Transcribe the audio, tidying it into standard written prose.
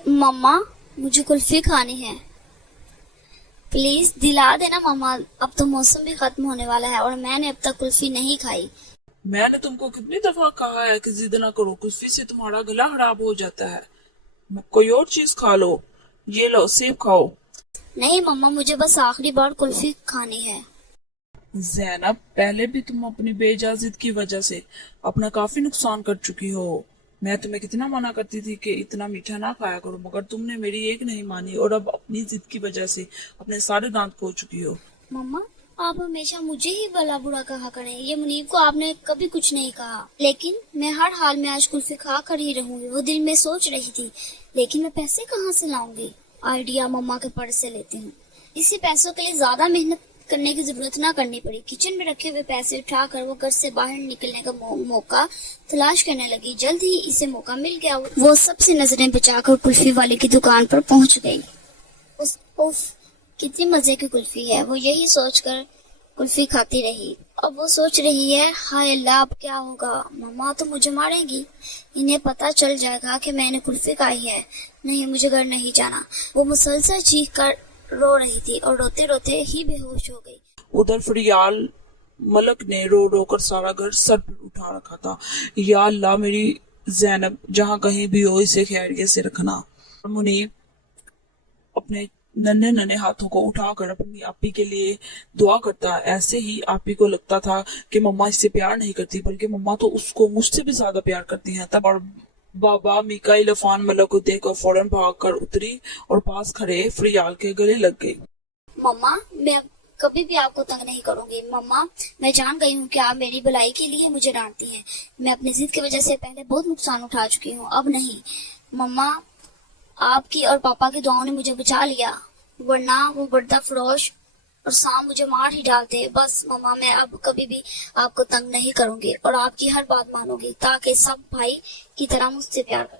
मम्मा मुझे कुल्फी खानी है, प्लीज दिला देना मम्मा। अब तो मौसम भी खत्म होने वाला है और मैंने अब तक कुल्फी नहीं खाई। मैंने तुमको कितनी दफा कहा है कि जिद ना करो, कुल्फी से तुम्हारा गला खराब हो जाता है। कोई और चीज खा लो। ये लो सेब खाओ। नहीं मम्मा, मुझे बस आखिरी बार कुल्फी खानी है। जैनब, पहले भी तुम अपनी बेइजाजत की वजह से अपना काफी नुकसान कर चुकी हो। मैं तुम्हें कितना मना करती थी कि इतना मीठा ना खाया करो, मगर तुमने मेरी एक नहीं मानी और अब अपनी जिद की वजह से अपने सारे दांत खो चुकी हो। मम्मा, आप हमेशा मुझे ही भला बुरा कहा करें, ये मुनीब को आपने कभी कुछ नहीं कहा। लेकिन मैं हर हाल में आज कुल्फी खा कर ही रहूंगी, वो दिल में सोच रही थी। लेकिन मैं पैसे कहाँ से लाऊंगी? आइडिया मम्मा के पर्स से लेती हूँ। इसी पैसों के लिए ज्यादा मेहनत करने की जरूरत ना करनी पड़ी। किचन में रखे हुए पैसे उठाकर वो घर से बाहर निकलने का मौका तलाश करने लगी। जल्द ही इसे मौका मिल गया। वो सबसे नजरें बचाकर कुल्फी वाले की दुकान पर पहुंच गई। उफ, कितनी मजे की कुल्फी है, वो यही सोचकर कुल्फी खाती रही। अब वो सोच रही है, हाय अल्लाह, अब क्या होगा? मम्मा तो मुझे मारेंगी, इन्हें पता चल जाएगा कि मैंने कुल्फी खाई है। नहीं, मुझे घर नहीं जाना। वो मुसलसल चीख कर रो रही थी और रोते रोते ही बेहोश हो गई। उधर फरियाल मलक ने रो रो कर सारा घर सर पर उठा रखा था। या अल्लाह, मेरी जैनब जहाँ कहीं भी हो इसे खैरियत से रखना। मुनीब अपने नन्हे नन्हे हाथों को उठाकर अपनी आपी के लिए दुआ करता। ऐसे ही आपी को लगता था कि मम्मा इससे प्यार नहीं करती, बल्कि मम्मा तो उसको मुझसे भी ज्यादा प्यार करती हैं। तब और बाबा मिकाइल अफान मलक को देखकर फौरन भाग कर उतरी और पास खड़े फरियाल के गले लग गई। मम्मा, मैं कभी भी आपको तंग नहीं करूंगी। मम्मा, मैं जान गई हूँ कि आप मेरी भलाई के लिए मुझे डांटती हैं। मैं अपनी जिद की वजह से पहले बहुत नुकसान उठा चुकी हूँ, अब नहीं। मम्मा, आपकी और पापा की दुआओं ने मुझे बचा लिया, वरना वो बर्दा फरोश और सांप मुझे मार ही डालते। बस मम्मा, मैं अब कभी भी आपको तंग नहीं करूंगी और आपकी हर बात मानूंगी, ताकि सब भाई की तरह मुझसे प्यार करें।